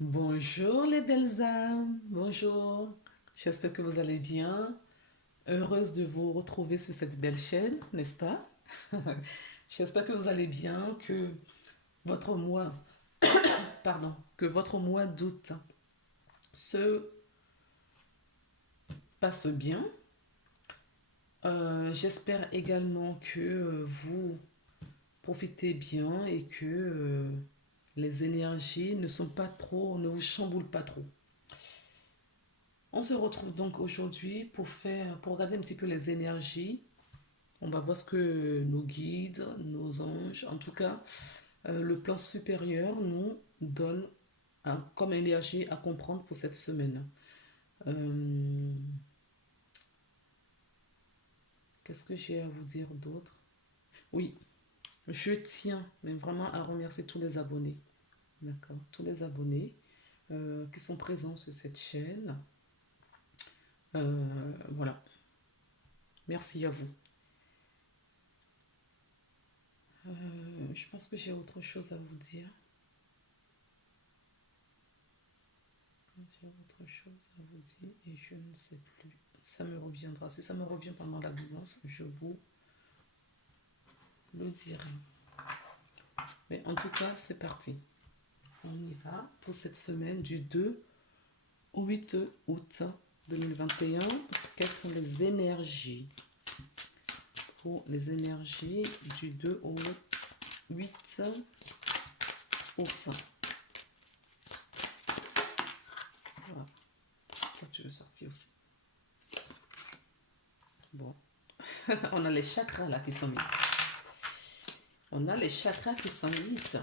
Bonjour les belles âmes, bonjour. J'espère que vous allez bien. Heureuse de vous retrouver sur cette belle chaîne, n'est-ce pas? J'espère que vous allez bien, que votre mois, que votre mois d'août se passe bien. J'espère également que vous profitez bien et que les énergies ne sont pas trop, ne vous chamboulent pas trop. On se retrouve donc aujourd'hui pour regarder un petit peu les énergies. On va voir ce que nos guides, nos anges, en tout cas, le plan supérieur nous donne comme énergie à comprendre pour cette semaine. Euh, Qu'est-ce que j'ai à vous dire d'autre? Oui, je tiens mais vraiment à remercier tous les abonnés, d'accord? Tous les abonnés qui sont présents sur cette chaîne. Voilà, merci à vous. Je pense que j'ai autre chose à vous dire. J'ai autre chose à vous dire et je ne sais plus. Ça me reviendra. Si ça me revient pendant la guidance, je vous le dirai. Mais en tout cas, c'est parti. On y va pour cette semaine du 2 au 8 août 2021. Quelles sont les énergies? Pour les énergies du 2 au 8 août. Voilà. Là, tu veux sortir aussi. Bon. On a les chakras là qui s'invitent. On a les chakras qui s'invitent.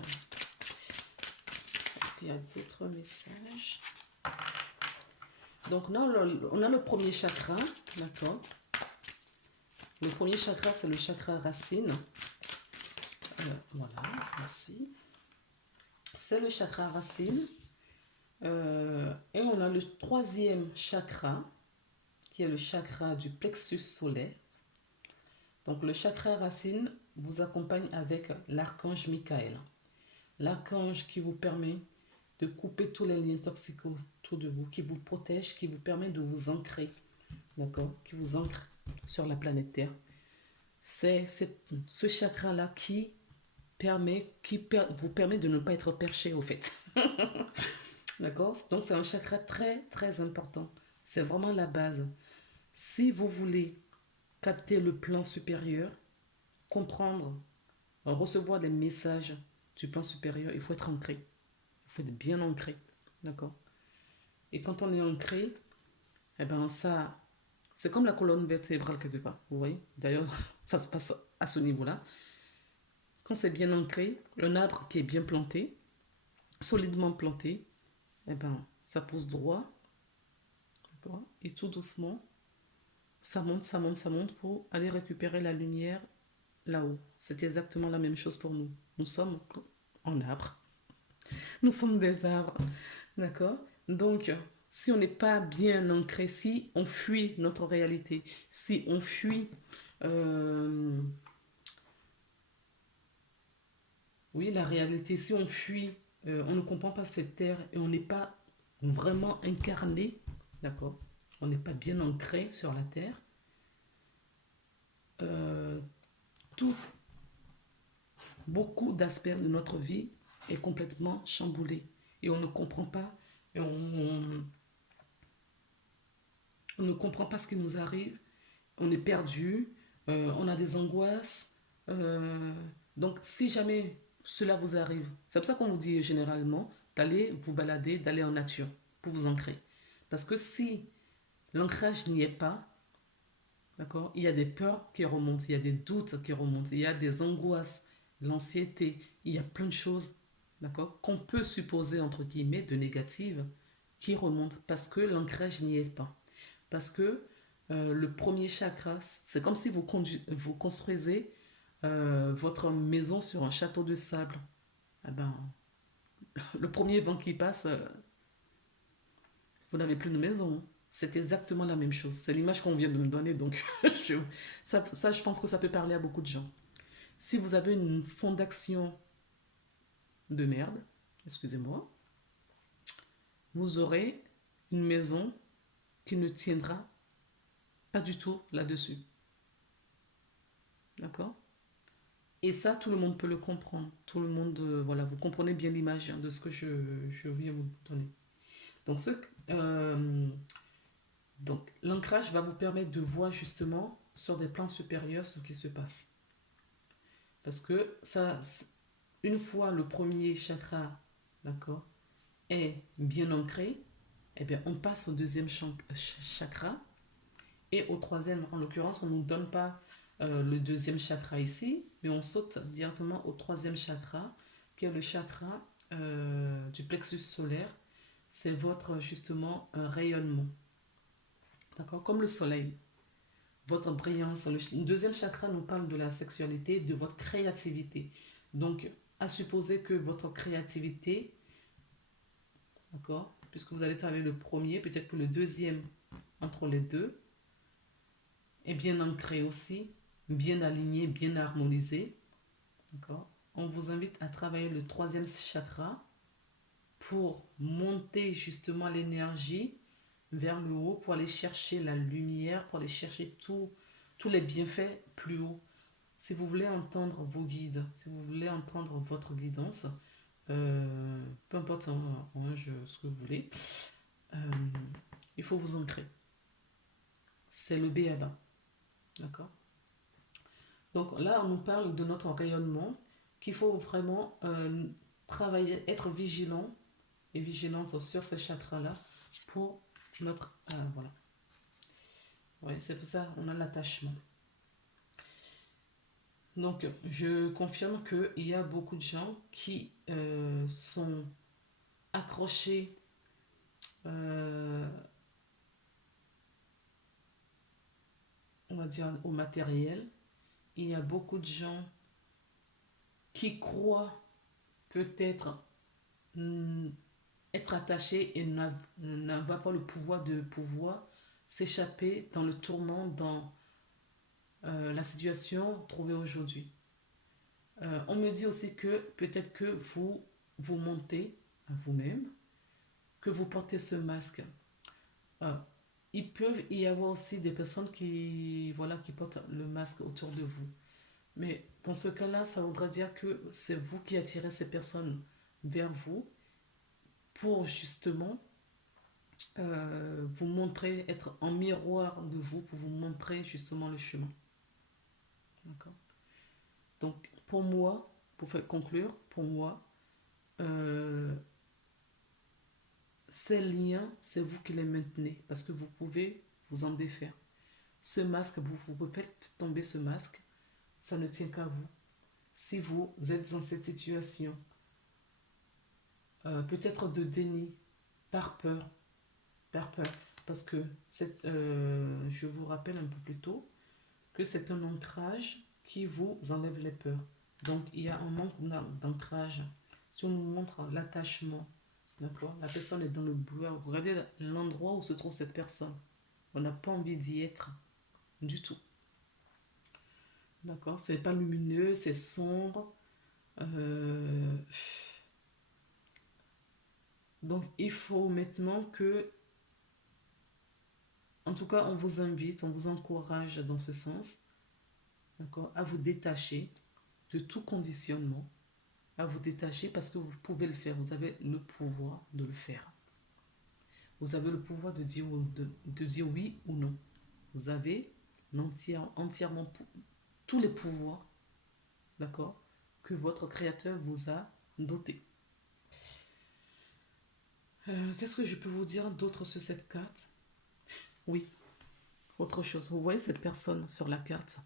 Est-ce qu'il y a d'autres messages? Donc, là, on a le premier chakra, d'accord? Le premier chakra, c'est le chakra racine. Voilà, merci. C'est le chakra racine. Et on a le troisième chakra, qui est le chakra du plexus solaire. Donc, le chakra racine vous accompagne avec l'archange Michael. L'archange qui vous permet de couper tous les liens toxiques autour de vous, qui vous protège, qui vous permet de vous ancrer, d'accord? Qui vous ancre sur la planète Terre. C'est ce chakra-là qui vous permet de ne pas être perché au fait. D'accord? Donc c'est un chakra très très important. C'est vraiment la base. Si vous voulez capter le plan supérieur, comprendre, recevoir des messages du plan supérieur, il faut être ancré. Il faut être bien ancré. D'accord? Et quand on est ancré, eh ben ça, c'est comme la colonne vertébrale quelque part. Vous voyez? D'ailleurs, ça se passe à ce niveau-là. Quand c'est bien ancré, un arbre qui est bien planté, solidement planté, eh ben, ça pousse droit, d'accord? Et tout doucement, ça monte, ça monte, ça monte pour aller récupérer la lumière là-haut. C'est exactement la même chose pour nous. Nous sommes en arbre. Nous sommes des arbres, d'accord? Donc, si on n'est pas bien ancré, si on fuit notre réalité, si on fuit, euh, oui, la réalité, si on fuit, on ne comprend pas cette terre et on n'est pas vraiment incarné, d'accord? On n'est pas bien ancré sur la terre. euh, Tout, beaucoup d'aspects de notre vie est complètement chamboulé et on ne comprend pas et on ne comprend pas ce qui nous arrive. On est perdu, on a des angoisses. euh, donc, si jamais cela vous arrive, c'est pour ça qu'on vous dit généralement d'aller vous balader, d'aller en nature pour vous ancrer. Parce que si l'ancrage n'y est pas, d'accord, il y a des peurs qui remontent, il y a des doutes qui remontent, il y a des angoisses, l'anxiété, il y a plein de choses, d'accord, qu'on peut supposer, entre guillemets, de négatives qui remontent parce que l'ancrage n'y est pas. Parce que le premier chakra, c'est comme si vous construisez votre maison sur un château de sable. Eh ben, le premier vent qui passe, vous n'avez plus de maison. C'est exactement la même chose. C'est l'image qu'on vient de me donner, donc ça, je pense que ça peut parler à beaucoup de gens. Si vous avez une fondation de merde, excusez-moi, vous aurez une maison qui ne tiendra pas du tout là-dessus. D'accord? Et ça, tout le monde peut le comprendre. Tout le monde, voilà, vous comprenez bien l'image de ce que je viens vous donner. Donc, euh, donc l'ancrage va vous permettre de voir justement sur des plans supérieurs ce qui se passe. Parce que ça, une fois le premier chakra, d'accord, est bien ancré, eh bien, on passe au deuxième chakra et au troisième. En l'occurrence, on ne nous donne pas le deuxième chakra ici, mais on saute directement au troisième chakra, qui est le chakra du plexus solaire. C'est votre, justement, rayonnement. D'accord? Comme le soleil. Votre brillance. Le deuxième chakra nous parle de la sexualité, de votre créativité. Donc, à supposer que votre créativité, d'accord, puisque vous allez travailler le premier, peut-être que le deuxième, entre les deux, est bien ancré aussi, bien aligné, bien harmonisé. D'accord? On vous invite à travailler le troisième chakra pour monter justement l'énergie vers le haut, pour aller chercher la lumière, pour aller chercher tous les bienfaits plus haut. Si vous voulez entendre vos guides, si vous voulez entendre votre guidance, peu importe ce que vous voulez, euh, il faut vous ancrer. C'est le B à bas. D'accord? Donc là, on nous parle de notre rayonnement, qu'il faut vraiment travailler, être vigilant et vigilante sur ces chakras-là pour notre... voilà. Ouais, c'est pour ça qu'on a l'attachement. Donc, je confirme qu'il y a beaucoup de gens qui sont accrochés on va dire, au matériel. Il y a beaucoup de gens qui croient peut-être être attachés et n'avoir pas le pouvoir de pouvoir s'échapper dans le tourment, dans la situation trouvée aujourd'hui. On me dit aussi que peut-être que vous mentez à vous-même, que vous portez ce masque. Euh, il peut y avoir aussi des personnes voilà, qui portent le masque autour de vous. Mais dans ce cas-là, ça voudrait dire que c'est vous qui attirez ces personnes vers vous pour justement vous montrer, être en miroir de vous, pour vous montrer justement le chemin. D'accord? Donc, pour moi, pour faire conclure, pour moi, euh, ces liens, c'est vous qui les maintenez parce que vous pouvez vous en défaire. Ce masque, vous pouvez tomber ce masque, ça ne tient qu'à vous. Si vous êtes dans cette situation, peut-être de déni, par peur, parce que je vous rappelle un peu plus tôt que c'est un ancrage qui vous enlève les peurs. Donc il y a un manque d'ancrage. Si on nous montre l'attachement, d'accord, la personne est dans le brouillard, regardez l'endroit où se trouve cette personne. On n'a pas envie d'y être du tout. D'accord, ce n'est pas lumineux, c'est sombre. Donc il faut maintenant que, en tout cas, on vous invite, on vous encourage dans ce sens, d'accord, à vous détacher de tout conditionnement, à vous détacher parce que vous pouvez le faire, vous avez le pouvoir de le faire. Vous avez le pouvoir de dire oui ou non. Vous avez entièrement tous les pouvoirs, d'accord, que votre créateur vous a dotés. Qu'est-ce que je peux vous dire d'autre sur cette carte? Oui, autre chose. Vous voyez cette personne sur la carte,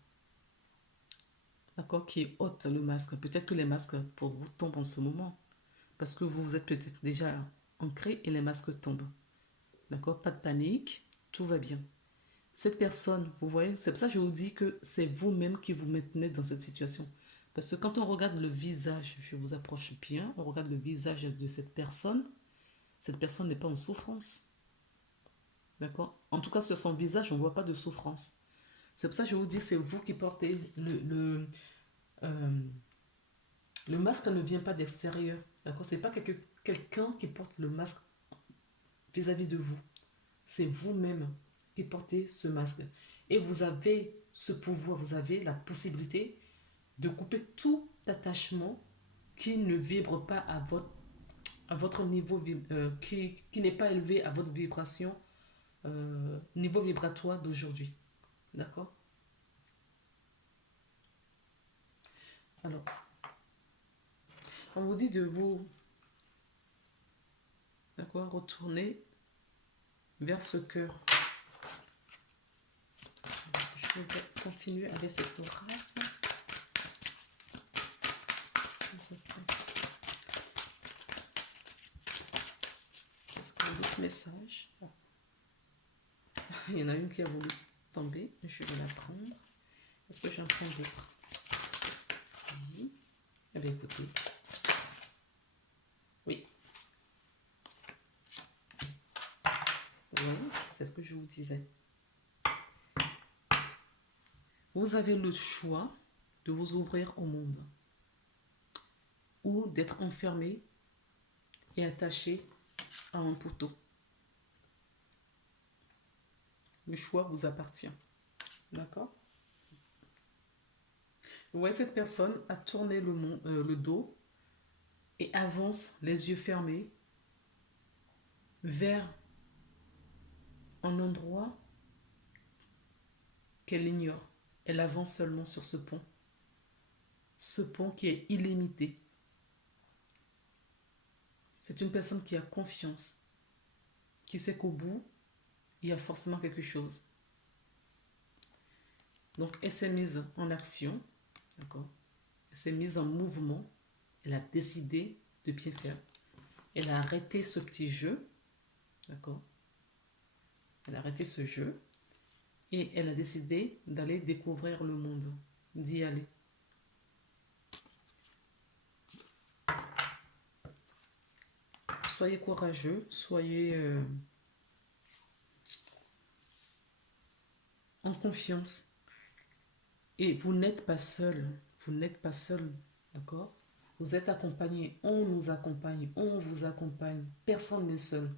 d'accord, qui ôte le masque. Peut-être que les masques pour vous tombent en ce moment, parce que vous êtes peut-être déjà ancré et les masques tombent. D'accord? Pas de panique, tout va bien. Cette personne, vous voyez, c'est pour ça que je vous dis que c'est vous-même qui vous maintenez dans cette situation. Parce que quand on regarde le visage, je vous approche bien, on regarde le visage de cette personne n'est pas en souffrance. D'accord? En tout cas, sur son visage, on ne voit pas de souffrance. C'est pour ça que je vous dis, c'est vous qui portez le masque ne vient pas d'extérieur. D'accord? C'est pas quelqu'un qui porte le masque vis-à-vis de vous. C'est vous-même qui portez ce masque. Et vous avez ce pouvoir, vous avez la possibilité de couper tout attachement qui ne vibre pas à votre niveau, qui n'est pas élevé à votre vibration, niveau vibratoire d'aujourd'hui. D'accord? Alors, on vous dit de vous, d'accord, retourner vers ce cœur. Je vais continuer avec cet oracle. Est-ce qu'il y a d'autres messages? Il y en a une qui a voulu tomber. Je vais la prendre. Est-ce que j'en prends d'autres? Oui. Eh bien, écoutez. Oui. Oui, c'est ce que je vous disais. Vous avez le choix de vous ouvrir au monde ou d'être enfermé et attaché à un poteau. Le choix vous appartient. D'accord? Vous voyez, cette personne a tourné le dos et avance les yeux fermés vers un endroit qu'elle ignore. Elle avance seulement sur ce pont. Ce pont qui est illimité. C'est une personne qui a confiance, qui sait qu'au bout, il y a forcément quelque chose. Donc, elle s'est mise en action, d'accord? Elle s'est mise en mouvement. Elle a décidé de bien faire. Elle a arrêté ce petit jeu, d'accord? Elle a arrêté ce jeu et elle a décidé d'aller découvrir le monde, d'y aller. Soyez courageux, soyez en confiance. Et vous n'êtes pas seul. Vous n'êtes pas seul, d'accord? Vous êtes accompagné. On nous accompagne. On vous accompagne. Personne n'est seul.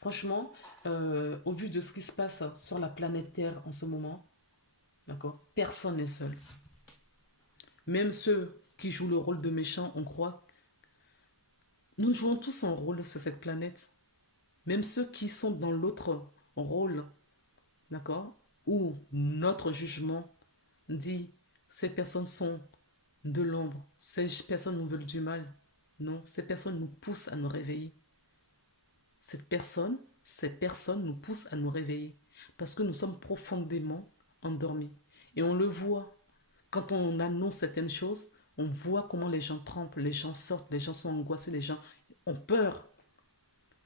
Franchement, au vu de ce qui se passe sur la planète Terre en ce moment, d'accord? Personne n'est seul. Même ceux qui jouent le rôle de méchants, on croit. Nous jouons tous un rôle sur cette planète. Même ceux qui sont dans l'autre rôle, d'accord? Où notre jugement dit ces personnes sont de l'ombre, ces personnes nous veulent du mal. Non, ces personnes nous poussent à nous réveiller. Ces personnes nous poussent à nous réveiller parce que nous sommes profondément endormis. Et on le voit. Quand on annonce certaines choses, on voit comment les gens tremblent, les gens sortent, les gens sont angoissés, les gens ont peur.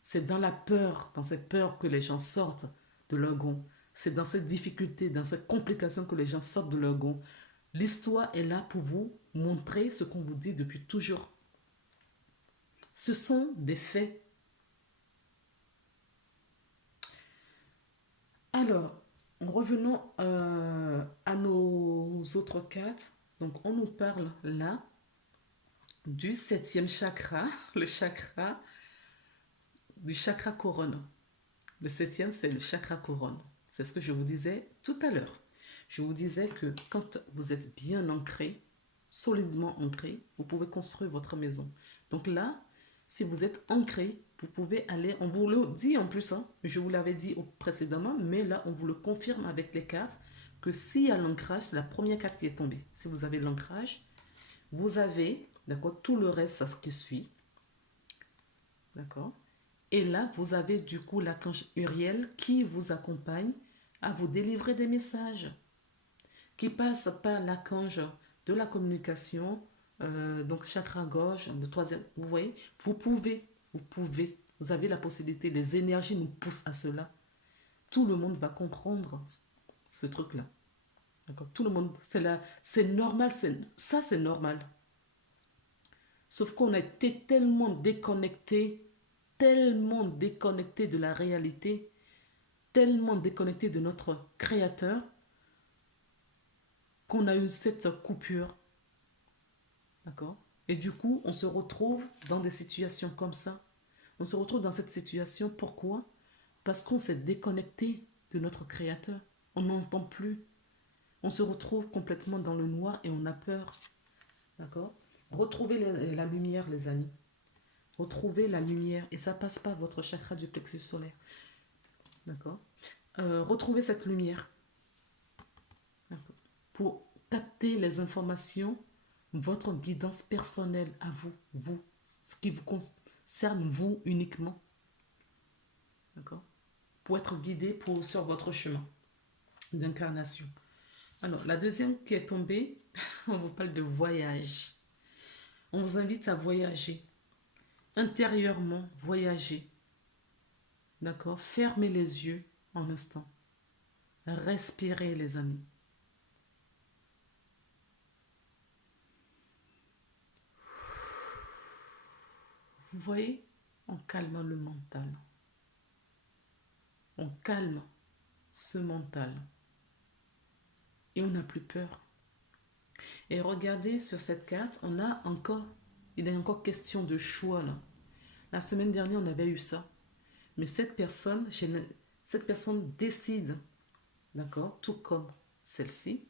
C'est dans la peur, dans cette peur que les gens sortent de leur gond. C'est dans cette difficulté, dans cette complication que les gens sortent de leur gond. L'histoire est là pour vous montrer ce qu'on vous dit depuis toujours. Ce sont des faits. Alors, revenons à nos autres cartes. Donc, on nous parle là du 7e chakra, le chakra du chakra couronne. Le 7e, c'est le chakra couronne. C'est ce que je vous disais tout à l'heure. Je vous disais que quand vous êtes bien ancré, solidement ancré, vous pouvez construire votre maison. Donc là, si vous êtes ancré, vous pouvez aller, on vous le dit en plus, hein, je vous l'avais dit précédemment, mais là, on vous le confirme avec les cartes, que s'il y a l'ancrage, c'est la première carte qui est tombée. Si vous avez l'ancrage, vous avez, d'accord, tout le reste, ça ce qui suit. D'accord? Et là, vous avez du coup l'archange Uriel qui vous accompagne à vous délivrer des messages qui passent par l'archange de la communication, donc chakra gauche, le troisième. Vous voyez, vous avez la possibilité, les énergies nous poussent à cela. Tout le monde va comprendre ce truc-là. D'accord? Tout le monde, c'est normal, ça c'est normal. Sauf qu'on a été tellement déconnecté de la réalité, tellement déconnecté de notre créateur, qu'on a eu cette coupure. D'accord? Et du coup, on se retrouve dans des situations comme ça. On se retrouve dans cette situation, pourquoi? Parce qu'on s'est déconnecté de notre Créateur. On n'entend plus. On se retrouve complètement dans le noir et on a peur. D'accord? Retrouvez la lumière, les amis. Retrouvez la lumière. Et ça passe pas votre chakra du plexus solaire. D'accord? Retrouvez cette lumière. Pour capter les informations, votre guidance personnelle à vous, ce qui vous concerne vous uniquement. D'accord? Pour être guidé sur votre chemin d'incarnation. Alors, la deuxième qui est tombée, on vous parle de voyage. On vous invite à voyager. Intérieurement, voyager. D'accord? Fermez les yeux un instant. Respirez, les amis. Vous voyez? On calme le mental. On calme ce mental. Et on n'a plus peur. Et regardez sur cette carte, il est encore question de choix là. La semaine dernière, on avait eu ça. Mais cette personne décide, d'accord, tout comme celle-ci,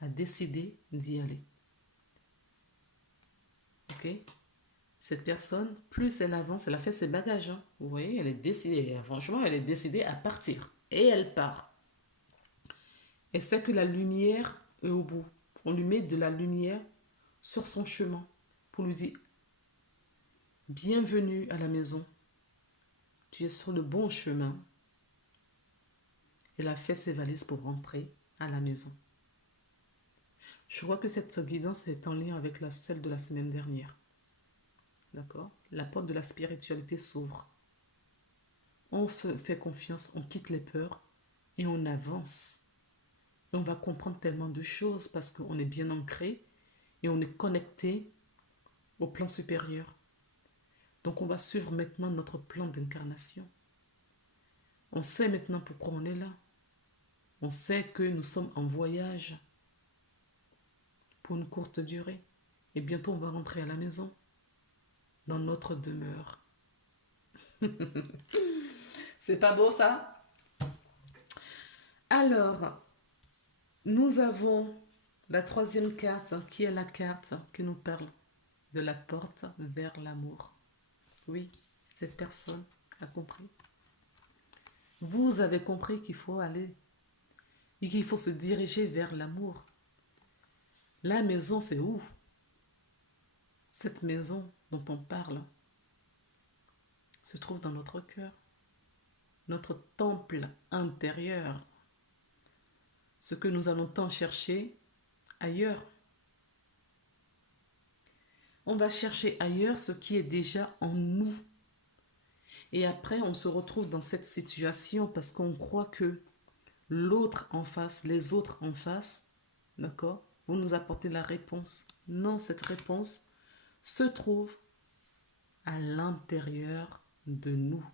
a décidé d'y aller. Ok? Cette personne, plus elle avance, elle a fait ses bagages. Hein. Vous voyez, elle est décidée. Franchement, elle est décidée à partir. Et elle part. Et c'est que la lumière est au bout. On lui met de la lumière sur son chemin pour lui dire bienvenue à la maison. Tu es sur le bon chemin. Elle a fait ses valises pour rentrer à la maison. Je vois que cette guidance est en lien avec celle de la semaine dernière. D'accord? La porte de la spiritualité s'ouvre. On se fait confiance, on quitte les peurs et on avance. Et on va comprendre tellement de choses parce qu'on est bien ancré et on est connecté au plan supérieur. Donc on va suivre maintenant notre plan d'incarnation. On sait maintenant pourquoi on est là. On sait que nous sommes en voyage pour une courte durée. Et bientôt on va rentrer à la maison, dans notre demeure. C'est pas beau ça? Alors, nous avons la troisième carte qui est la carte qui nous parle de la porte vers l'amour. Oui, cette personne a compris. Vous avez compris qu'il faut aller et qu'il faut se diriger vers l'amour. La maison, c'est où? Cette maison dont on parle se trouve dans notre cœur, notre temple intérieur, ce que nous allons tant chercher ailleurs. On va chercher ailleurs ce qui est déjà en nous. Et après, on se retrouve dans cette situation parce qu'on croit que l'autre en face, les autres en face, d'accord, vont nous apporter la réponse. Non, cette réponse se trouve à l'intérieur de nous,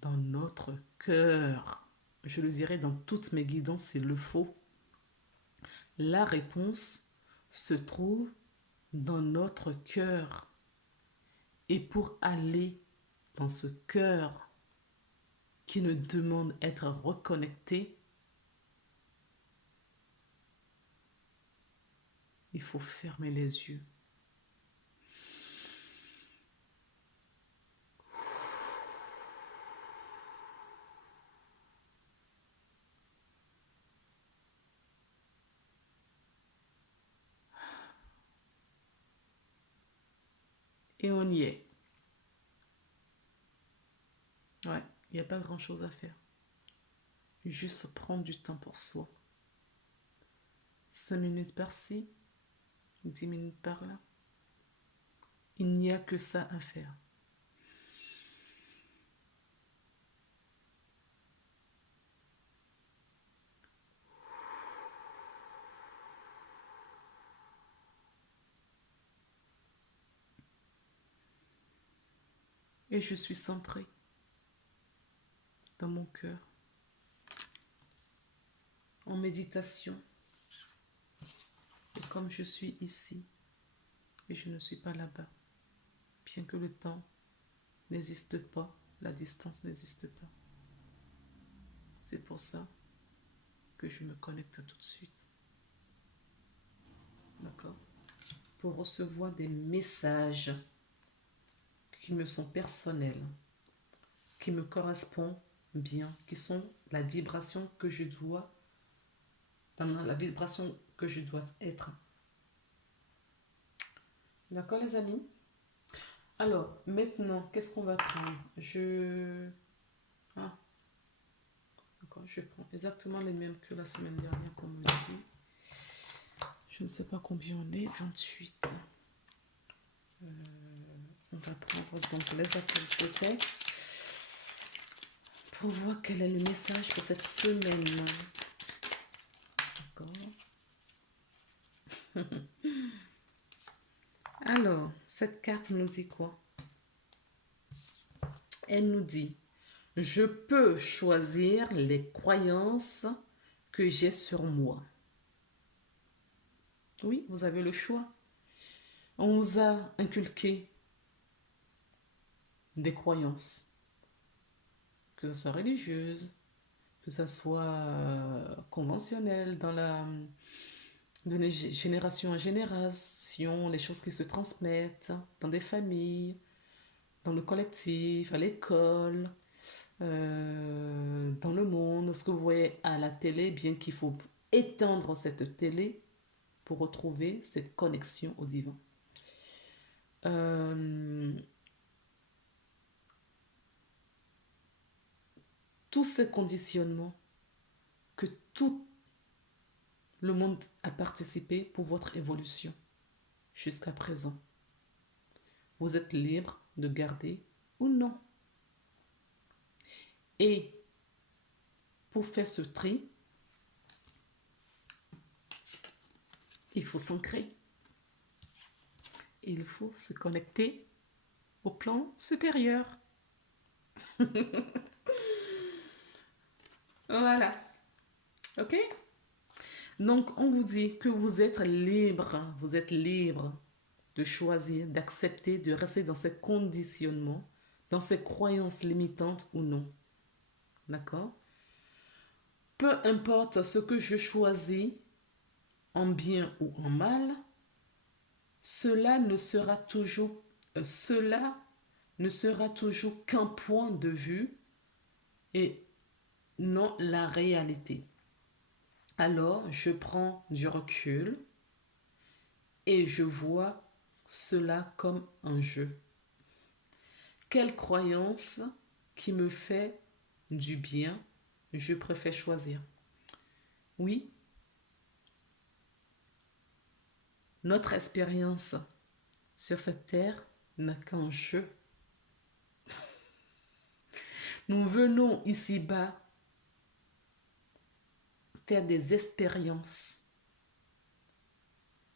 dans notre cœur. Je le dirai dans toutes mes guidances s'il le faut. La réponse se trouve dans notre cœur. Et pour aller dans ce cœur qui nous demande d'être reconnecté, il faut fermer les yeux. Et on y est. Ouais, il n'y a pas grand-chose à faire. Juste prendre du temps pour soi. 5 minutes par-ci, 10 minutes par-là. Il n'y a que ça à faire. Et je suis centrée dans mon cœur, en méditation. Et comme je suis ici, et je ne suis pas là-bas, bien que le temps n'existe pas, la distance n'existe pas. C'est pour ça que je me connecte tout de suite. D'accord? Pour recevoir des messages qui me sont personnels, qui me correspondent bien, qui sont la vibration que je dois, dans la vibration que je dois être. D'accord, les amis? Alors, maintenant, qu'est-ce qu'on va prendre? Ah, d'accord, je prends exactement les mêmes que la semaine dernière, comme me dit. Je ne sais pas combien on est, 28. On va prendre donc les appels peut-être pour voir quel est le message pour cette semaine. D'accord. Alors, cette carte nous dit quoi? Elle nous dit, je peux choisir les croyances que j'ai sur moi. Oui, vous avez le choix. On vous a inculqué des croyances, que ce soit religieuses, que ce soit conventionnelles, de génération en génération, les choses qui se transmettent dans des familles, dans le collectif, à l'école, dans le monde, ce que vous voyez à la télé, bien qu'il faut étendre cette télé pour retrouver cette connexion au divin. Tous ces conditionnements que tout le monde a participé pour votre évolution jusqu'à présent. Vous êtes libre de garder ou non. Et pour faire ce tri, il faut s'ancrer. Il faut se connecter au plan supérieur. Voilà. Ok? Donc, on vous dit que vous êtes libre de choisir, d'accepter, de rester dans ces conditionnements, dans ces croyances limitantes ou non. D'accord? Peu importe ce que je choisis, en bien ou en mal, cela ne sera toujours qu'un point de vue et non la réalité. Alors, je prends du recul et je vois cela comme un jeu. Quelle croyance qui me fait du bien, je préfère choisir? Oui, notre expérience sur cette terre n'a qu'un jeu. Nous venons ici-bas faire des expériences.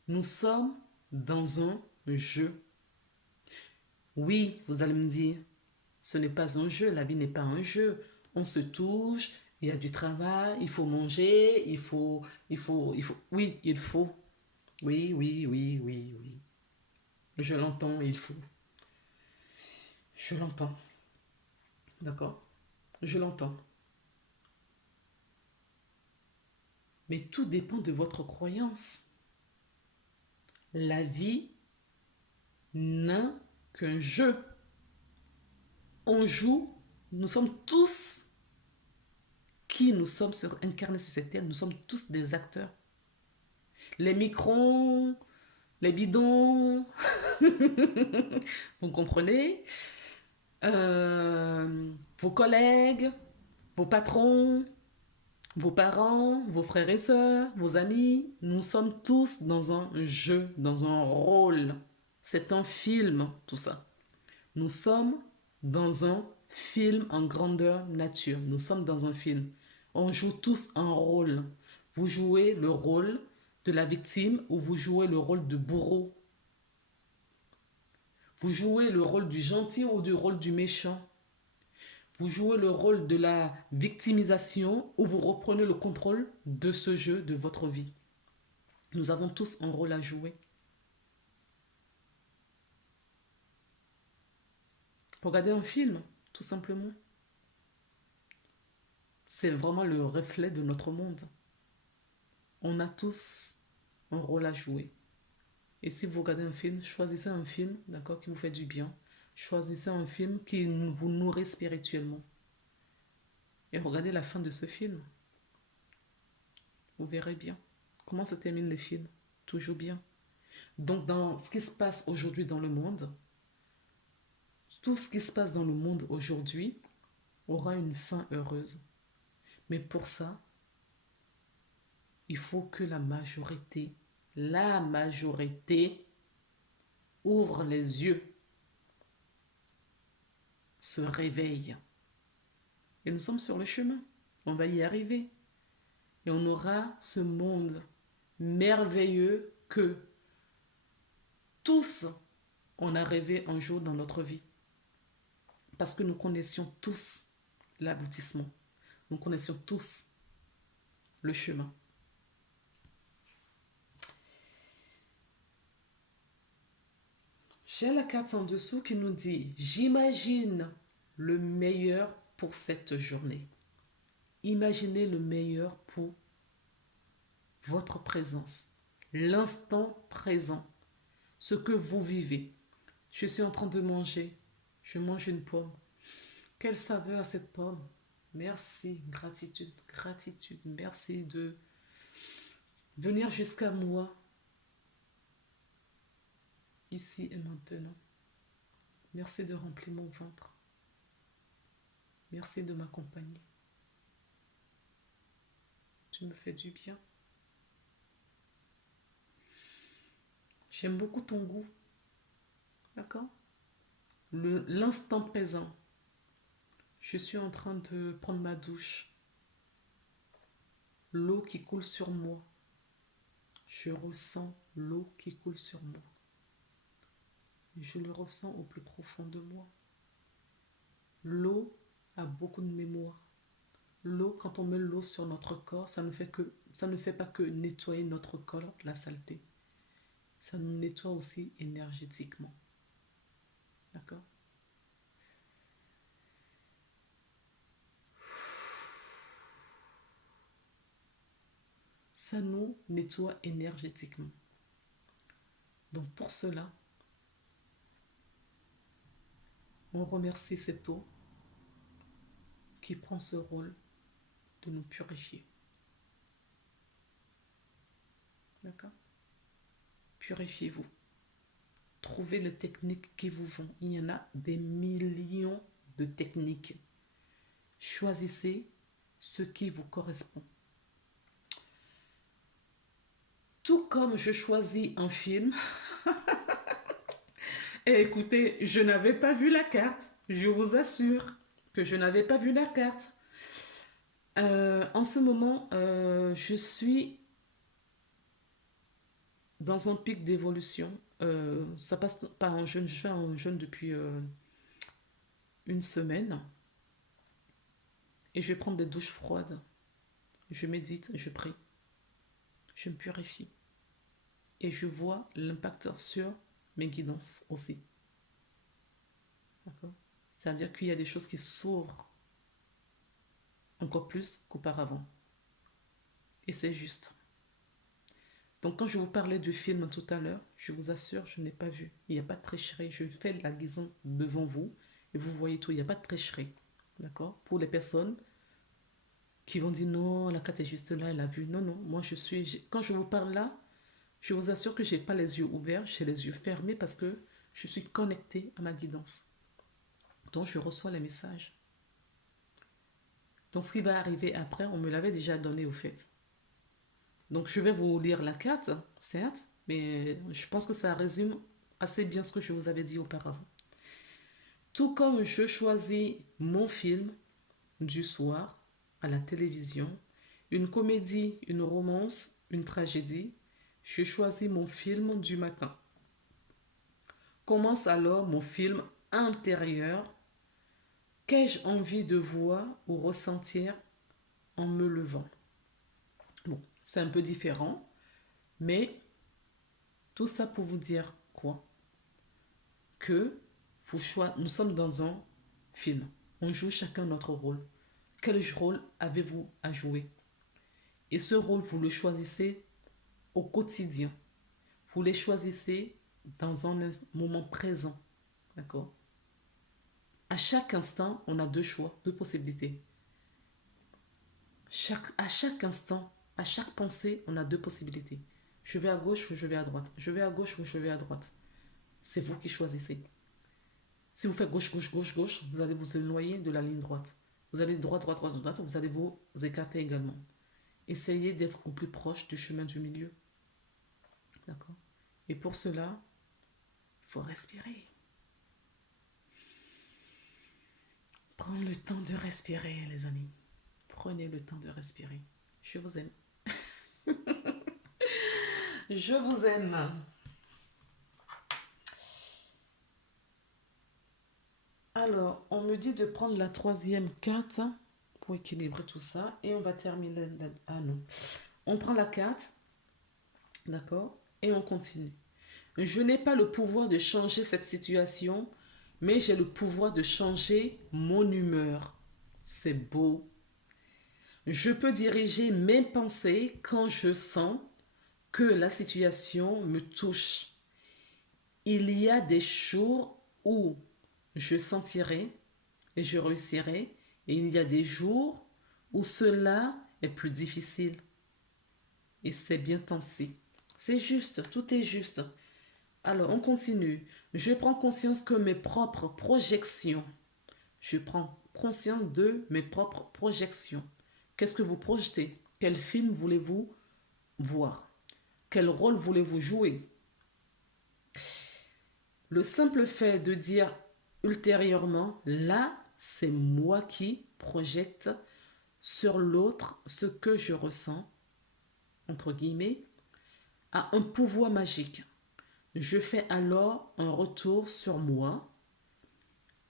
Nous sommes dans un jeu. Oui, vous allez me dire, ce n'est pas un jeu, la vie n'est pas un jeu. On se touche, il y a du travail, il faut manger, oui, il faut. Oui, oui, oui, oui, oui. Je l'entends, il faut. Je l'entends. D'accord? Je l'entends. Mais tout dépend de votre croyance. La vie n'a qu'un jeu. On joue, nous sommes tous nous sommes incarnés sur cette terre, nous sommes tous des acteurs. Les microns, les bidons, vous comprenez? Vos collègues, vos patrons, vos parents, vos frères et sœurs, vos amis, nous sommes tous dans un jeu, dans un rôle. C'est un film, tout ça. Nous sommes dans un film en grandeur nature. Nous sommes dans un film. On joue tous un rôle. Vous jouez le rôle de la victime ou vous jouez le rôle de bourreau. Vous jouez le rôle du gentil ou du rôle du méchant. Vous jouez le rôle de la victimisation ou vous reprenez le contrôle de ce jeu de votre vie. Nous avons tous un rôle à jouer. Regarder un film, tout simplement. C'est vraiment le reflet de notre monde. On a tous un rôle à jouer. Et si vous regardez un film, choisissez un film, d'accord, qui vous fait du bien. Choisissez un film qui vous nourrit spirituellement. Et regardez la fin de ce film. Vous verrez bien comment se terminent les films. Toujours bien. Donc, dans ce qui se passe aujourd'hui dans le monde, tout ce qui se passe dans le monde aujourd'hui aura une fin heureuse. Mais pour ça, il faut que la majorité ouvre les yeux, se réveille. Et nous sommes sur le chemin. On va y arriver. Et on aura ce monde merveilleux que tous, on a rêvé un jour dans notre vie. Parce que nous connaissions tous l'aboutissement. Nous connaissions tous le chemin. J'ai la carte en dessous qui nous dit: j'imagine le meilleur pour cette journée. Imaginez le meilleur pour votre présence, l'instant présent, ce que vous vivez. Je suis en train de manger, je mange une pomme. Quelle saveur à cette pomme! Merci, gratitude, gratitude. Merci de venir jusqu'à moi, ici et maintenant. Merci de remplir mon ventre. Merci de m'accompagner. Tu me fais du bien. J'aime beaucoup ton goût. D'accord? L'instant présent. Je suis en train de prendre ma douche. L'eau qui coule sur moi. Je ressens l'eau qui coule sur moi. Je le ressens au plus profond de moi. L'eau a beaucoup de mémoire. L'eau, quand on met l'eau sur notre corps, ça ne fait pas que nettoyer notre corps de la saleté. Ça nous nettoie aussi énergétiquement. D'accord? Ça nous nettoie énergétiquement. Donc pour cela, on remercie cette eau qui prend ce rôle de nous purifier. D'accord? Purifiez-vous. Trouvez les techniques qui vous vont. Il y en a des millions de techniques. Choisissez ce qui vous correspond. Tout comme je choisis un film, et écoutez, je n'avais pas vu la carte. Je vous assure que je n'avais pas vu la carte. En ce moment, je suis dans un pic d'évolution. Ça passe par un jeûne. Je fais un jeûne depuis une semaine. Et je vais prendre des douches froides. Je médite, je prie. Je me purifie. Et je vois l'impact sur mes guidances aussi. D'accord? C'est-à-dire qu'il y a des choses qui s'ouvrent encore plus qu'auparavant. Et c'est juste. Donc quand je vous parlais du film tout à l'heure, je vous assure, je n'ai pas vu. Il n'y a pas de tricherie. Je fais la guidance devant vous et vous voyez tout. Il n'y a pas de tricherie. D'accord? Pour les personnes qui vont dire non, la carte est juste là, elle a vu. Non, non, moi quand je vous parle là, je vous assure que je n'ai pas les yeux ouverts, j'ai les yeux fermés parce que je suis connectée à ma guidance. Donc je reçois les messages. Donc ce qui va arriver après, on me l'avait déjà donné au fait. Donc je vais vous lire la carte, certes, mais je pense que ça résume assez bien ce que je vous avais dit auparavant. Tout comme je choisis mon film du soir à la télévision, une comédie, une romance, une tragédie, je choisis mon film du matin. Commence alors mon film intérieur. Qu'ai-je envie de voir ou ressentir en me levant? Bon, c'est un peu différent, mais tout ça pour vous dire quoi? Que Nous sommes dans un film. On joue chacun notre rôle. Quel rôle avez-vous à jouer? Et ce rôle, vous le choisissez au quotidien. Vous le choisissez dans un moment présent. D'accord? À chaque instant, on a deux choix, deux possibilités. À chaque instant, à chaque pensée, on a deux possibilités. Je vais à gauche ou je vais à droite. Je vais à gauche ou je vais à droite. C'est vous qui choisissez. Si vous faites gauche, gauche, gauche, gauche, vous allez vous noyer de la ligne droite. Vous allez droite, droite, droite, droite, vous allez vous écarter également. Essayez d'être au plus proche du chemin du milieu. D'accord? Et pour cela, il faut respirer. Prends le temps de respirer, les amis. Prenez le temps de respirer. Je vous aime. Je vous aime. Alors, on me dit de prendre la troisième carte pour équilibrer tout ça. Et on va terminer. Ah non. On prend la carte. D'accord? Et on continue. Je n'ai pas le pouvoir de changer cette situation, mais j'ai le pouvoir de changer mon humeur. C'est beau. Je peux diriger mes pensées quand je sens que la situation me touche. Il y a des jours où je sentirai et je réussirai, et il y a des jours où cela est plus difficile. Et c'est bien ainsi. C'est juste, tout est juste. Alors, on continue. Je prends conscience que mes propres projections, je prends conscience de mes propres projections. Qu'est-ce que vous projetez? Quel film voulez-vous voir? Quel rôle voulez-vous jouer? Le simple fait de dire ultérieurement, là, c'est moi qui projette sur l'autre ce que je ressens, entre guillemets, a un pouvoir magique. Je fais alors un retour sur moi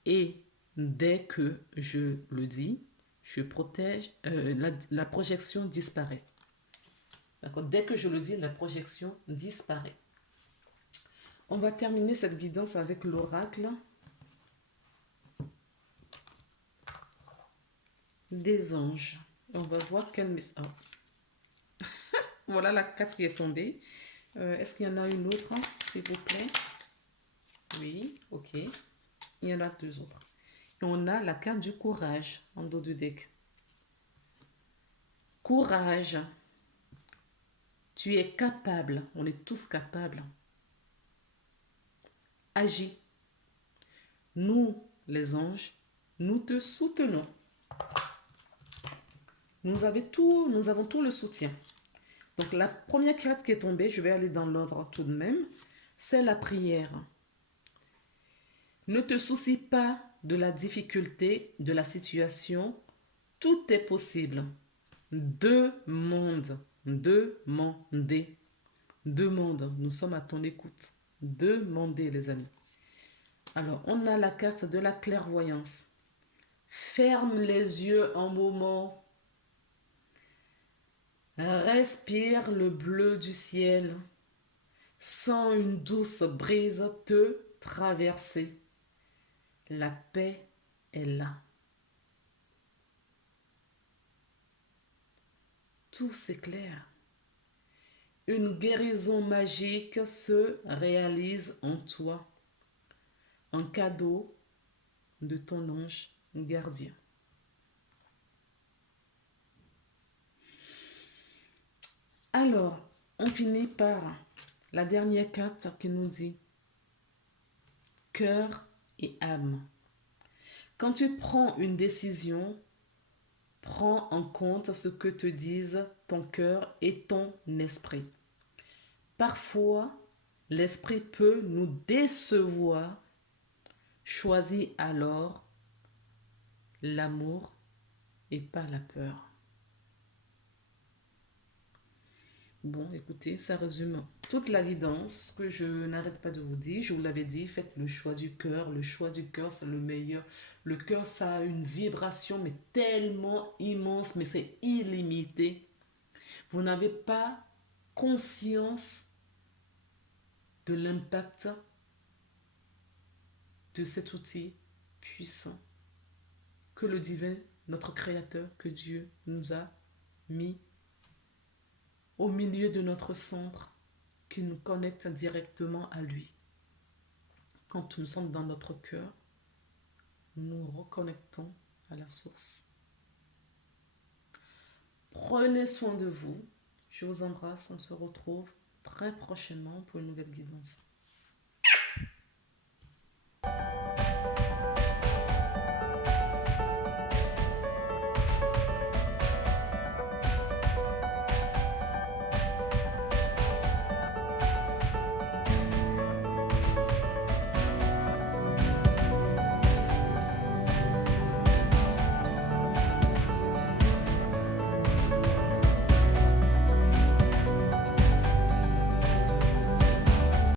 et dès que je le dis, je protège, la projection disparaît. D'accord? Dès que je le dis, la projection disparaît. On va terminer cette guidance avec l'oracle des anges. On va voir quel message. Oh. Voilà la carte qui est tombée. Est-ce qu'il y en a une autre, s'il vous plaît? Oui, ok. Il y en a deux autres. Et on a la carte du courage en dos du deck. Courage. Tu es capable. On est tous capables. Agis. Nous, les anges, nous te soutenons. Nous avons tout le soutien. Donc la première carte qui est tombée, je vais aller dans l'ordre tout de même, c'est la prière. Ne te soucie pas de la difficulté de la situation. Tout est possible. Demande. Demandez. Demande. Nous sommes à ton écoute. Demandez, les amis. Alors, on a la carte de la clairvoyance. Ferme les yeux un moment. Respire le bleu du ciel. Sens une douce brise te traverser. La paix est là. Tout s'éclaire. Une guérison magique se réalise en toi. Un cadeau de ton ange gardien. Alors, on finit par la dernière carte qui nous dit cœur et âme. Quand tu prends une décision, prends en compte ce que te disent ton cœur et ton esprit. Parfois, l'esprit peut nous décevoir. Choisis alors l'amour et pas la peur. Bon, écoutez, ça résume toute la guidance que je n'arrête pas de vous dire. Je vous l'avais dit, faites le choix du cœur. Le choix du cœur, c'est le meilleur. Le cœur, ça a une vibration, mais tellement immense, mais c'est illimité. Vous n'avez pas conscience de l'impact de cet outil puissant que le divin, notre Créateur, que Dieu nous a mis au milieu de notre centre, qui nous connecte directement à lui. Quand nous sommes dans notre cœur, nous reconnectons à la source. Prenez soin de vous. Je vous embrasse. On se retrouve très prochainement pour une nouvelle guidance.